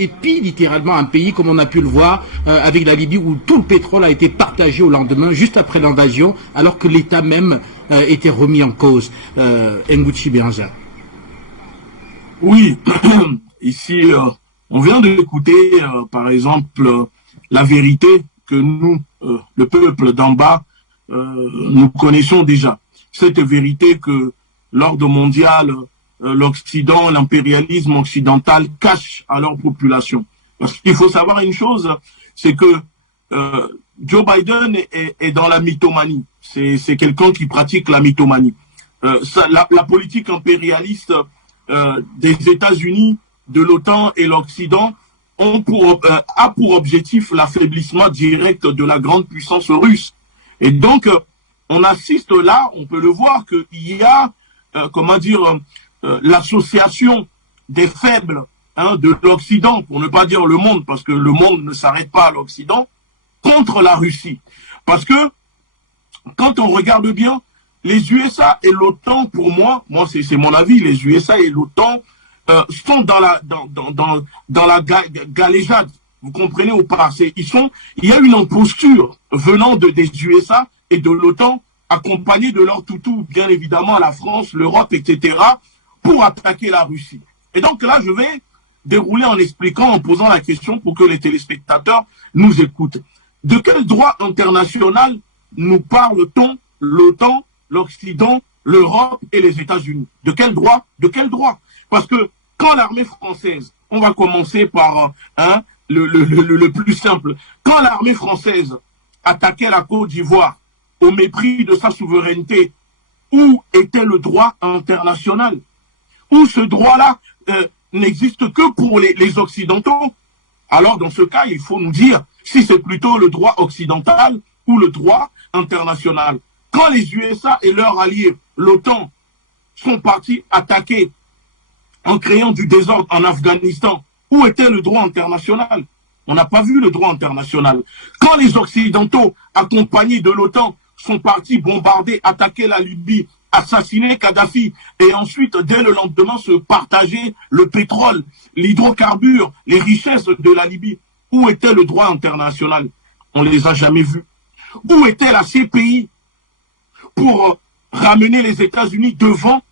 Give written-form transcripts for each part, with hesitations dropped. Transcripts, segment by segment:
épie littéralement un pays comme on a pu le voir avec la Libye où tout le pétrole a été partagé au lendemain, juste après l'invasion, alors que l'État même était remis en cause. Nguchi Bianza. Oui, ici, on vient d'écouter, par exemple, la vérité que nous, le peuple d'en bas, nous connaissons déjà. Cette vérité que l'ordre mondial, l'Occident, l'impérialisme occidental cachent à leur population. Parce qu'il faut savoir une chose, c'est que Joe Biden est dans la mythomanie. C'est quelqu'un qui pratique la mythomanie. La politique impérialiste des États-Unis, de l'OTAN et l'Occident a pour objectif l'affaiblissement direct de la grande puissance russe. Et donc, on assiste là, on peut le voir, qu'il y a, l'association des faibles de l'Occident, pour ne pas dire le monde, parce que le monde ne s'arrête pas à l'Occident, contre la Russie. Parce que, quand on regarde bien, les USA et l'OTAN, pour moi c'est mon avis, les USA et l'OTAN sont dans la galéjade. Vous comprenez ou pas? Il y a une imposture venant des USA et de l'OTAN, accompagnés de leur toutou, bien évidemment, la France, l'Europe, etc., pour attaquer la Russie. Et donc là, je vais dérouler en expliquant, en posant la question pour que les téléspectateurs nous écoutent. De quel droit international nous parle-t-on, l'OTAN, l'Occident, l'Europe et les États-Unis? De quel droit? De quel droit? Parce que quand l'armée française, on va commencer par le plus simple, quand l'armée française attaquait la Côte d'Ivoire au mépris de sa souveraineté, où était le droit international? Où ce droit-là n'existe que pour les Occidentaux? Alors dans ce cas, il faut nous dire si c'est plutôt le droit occidental ou le droit international. Quand les USA et leurs alliés, l'OTAN, sont partis attaquer en créant du désordre en Afghanistan, où était le droit international? On n'a pas vu le droit international. Quand les Occidentaux, accompagnés de l'OTAN, sont partis bombarder, attaquer la Libye, assassiner Kadhafi, et ensuite, dès le lendemain, se partager le pétrole, l'hydrocarbure, les richesses de la Libye, où était le droit international? On ne les a jamais vus. Où était la CPI pour ramener les États-Unis devant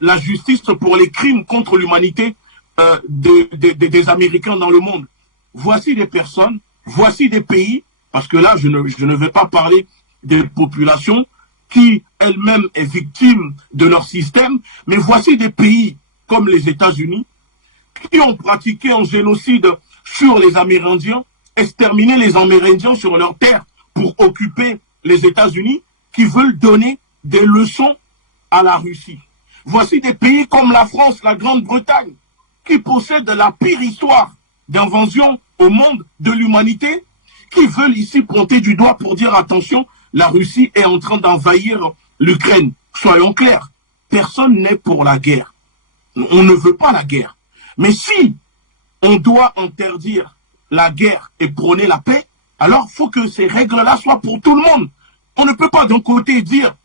la justice pour les crimes contre l'humanité des Américains dans le monde? Voici des personnes, voici des pays, parce que là, je ne vais pas parler des populations qui elles-mêmes sont victimes de leur système, mais voici des pays comme les États-Unis qui ont pratiqué un génocide sur les Amérindiens, exterminé les Amérindiens sur leur terre pour occuper les États-Unis, qui veulent donner des leçons à la Russie. Voici des pays comme la France, la Grande-Bretagne, qui possèdent la pire histoire d'invasion au monde de l'humanité, qui veulent ici pointer du doigt pour dire attention, la Russie est en train d'envahir l'Ukraine. Soyons clairs, personne n'est pour la guerre. On ne veut pas la guerre. Mais si on doit interdire la guerre et prôner la paix, alors il faut que ces règles-là soient pour tout le monde. On ne peut pas d'un côté dire,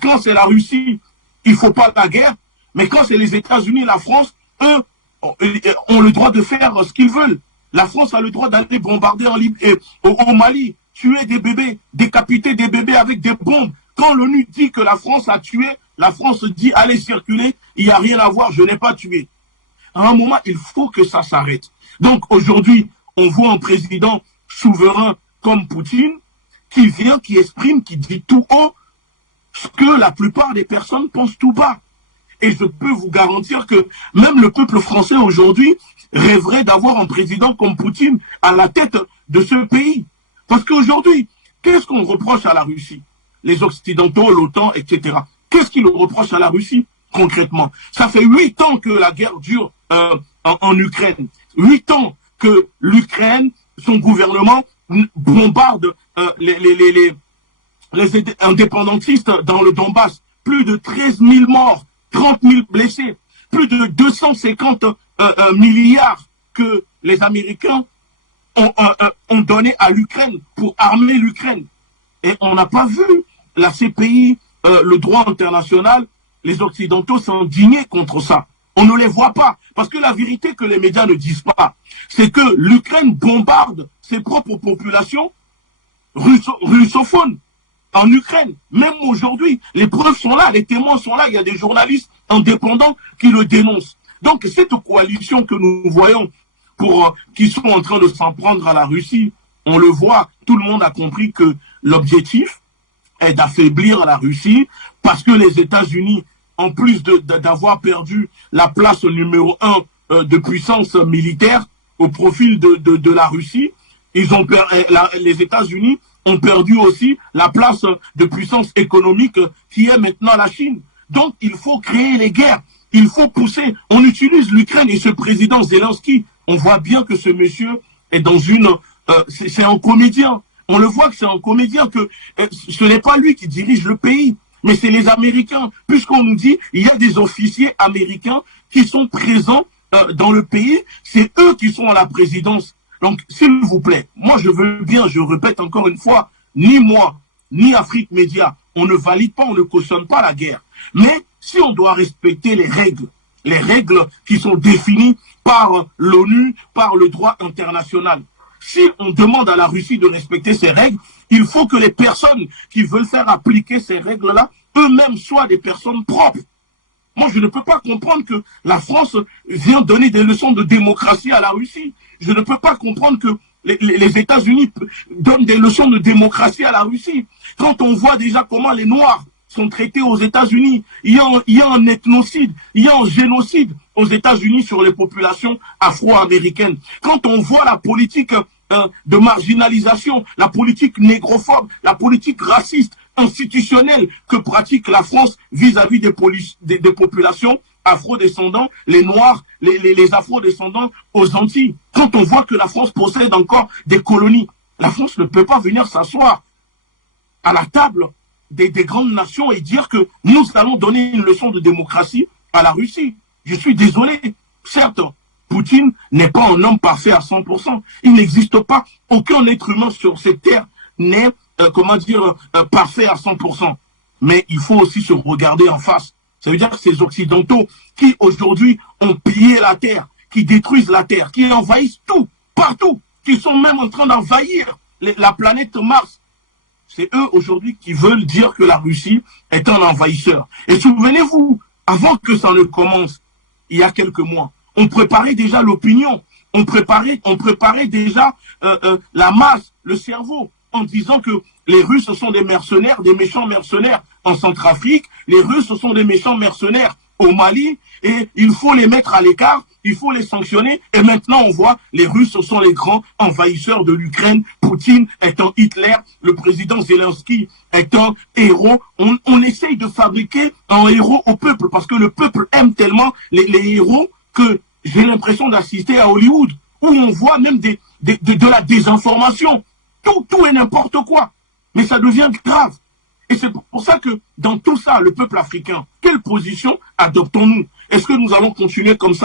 quand c'est la Russie, il ne faut pas la guerre, mais quand c'est les États-Unis, la France, eux, ont le droit de faire ce qu'ils veulent. La France a le droit d'aller bombarder au Mali, tuer des bébés, décapiter des bébés avec des bombes. Quand l'ONU dit que la France a tué, la France dit allez circuler, il n'y a rien à voir, je n'ai pas tué. À un moment, il faut que ça s'arrête. Donc aujourd'hui, on voit un président souverain comme Poutine qui vient, qui exprime, qui dit tout haut ce que la plupart des personnes pensent tout bas. Et je peux vous garantir que même le peuple français aujourd'hui rêverait d'avoir un président comme Poutine à la tête de ce pays. Parce qu'aujourd'hui, qu'est-ce qu'on reproche à la Russie? Les Occidentaux, l'OTAN, etc. Qu'est-ce qu'ils reprochent à la Russie concrètement? Ça fait 8 ans que la guerre dure en Ukraine. 8 ans que l'Ukraine, son gouvernement, bombarde les indépendantistes dans le Donbass. Plus de 13 000 morts, 30 000 blessés, plus de 250 milliards que les Américains ont donné à l'Ukraine pour armer l'Ukraine. Et on n'a pas vu la CPI, le droit international, les Occidentaux s'indigner contre ça. On ne les voit pas. Parce que la vérité que les médias ne disent pas, c'est que l'Ukraine bombarde ses propres populations russophones en Ukraine. Même aujourd'hui, les preuves sont là, les témoins sont là, il y a des journalistes indépendants qui le dénoncent. Donc cette coalition que nous voyons, qui sont en train de s'en prendre à la Russie, on le voit, tout le monde a compris que l'objectif est d'affaiblir la Russie parce que les États-Unis, en plus d'avoir perdu la place numéro 1 de puissance militaire au profil de la Russie, les États-Unis ont perdu aussi la place de puissance économique qui est maintenant la Chine. Donc il faut créer les guerres, il faut pousser. On utilise l'Ukraine et ce président Zelensky, on voit bien que ce monsieur est dans c'est un comédien. On le voit que c'est un comédien, que ce n'est pas lui qui dirige le pays, mais c'est les Américains. Puisqu'on nous dit il y a des officiers américains qui sont présents dans le pays, c'est eux qui sont à la présidence. Donc, s'il vous plaît, moi je veux bien, je répète encore une fois, ni moi, ni Afrique Média, on ne valide pas, on ne cautionne pas la guerre. Mais si on doit respecter les règles qui sont définies par l'ONU, par le droit international, si on demande à la Russie de respecter ces règles, il faut que les personnes qui veulent faire appliquer ces règles-là, eux-mêmes soient des personnes propres. Moi, je ne peux pas comprendre que la France vient donner des leçons de démocratie à la Russie. Je ne peux pas comprendre que les États-Unis donnent des leçons de démocratie à la Russie. Quand on voit déjà comment les Noirs sont traités aux États-Unis, il y a un ethnocide, il y a un génocide aux États-Unis sur les populations afro-américaines. Quand on voit la politique de marginalisation, la politique négrophobe, la politique raciste, institutionnelle que pratique la France vis-à-vis des populations afro-descendants, les Noirs, les afro-descendants aux Antilles. Quand on voit que la France possède encore des colonies, la France ne peut pas venir s'asseoir à la table des grandes nations et dire que nous allons donner une leçon de démocratie à la Russie. Je suis désolé. Certes, Poutine n'est pas un homme parfait à 100%. Il n'existe pas. Aucun être humain sur cette terre n'est, parfait à 100%. Mais il faut aussi se regarder en face. Ça veut dire que ces Occidentaux qui aujourd'hui ont pillé la terre, qui détruisent la terre, qui envahissent tout, partout, qui sont même en train d'envahir la planète Mars, c'est eux aujourd'hui qui veulent dire que la Russie est un envahisseur. Et souvenez-vous, avant que ça ne commence, il y a quelques mois, on préparait déjà l'opinion, on préparait déjà la masse, le cerveau, en disant que les Russes sont des mercenaires, des méchants mercenaires en Centrafrique, les Russes sont des méchants mercenaires au Mali, et il faut les mettre à l'écart, il faut les sanctionner, et maintenant on voit les Russes sont les grands envahisseurs de l'Ukraine, Poutine est un Hitler, le président Zelensky est un héros, on essaye de fabriquer un héros au peuple, parce que le peuple aime tellement les héros que j'ai l'impression d'assister à Hollywood, où on voit même de la désinformation, tout et n'importe quoi, mais ça devient grave. Et c'est pour ça que dans tout ça, le peuple africain, quelle position adoptons-nous? Est-ce que nous allons continuer comme ça?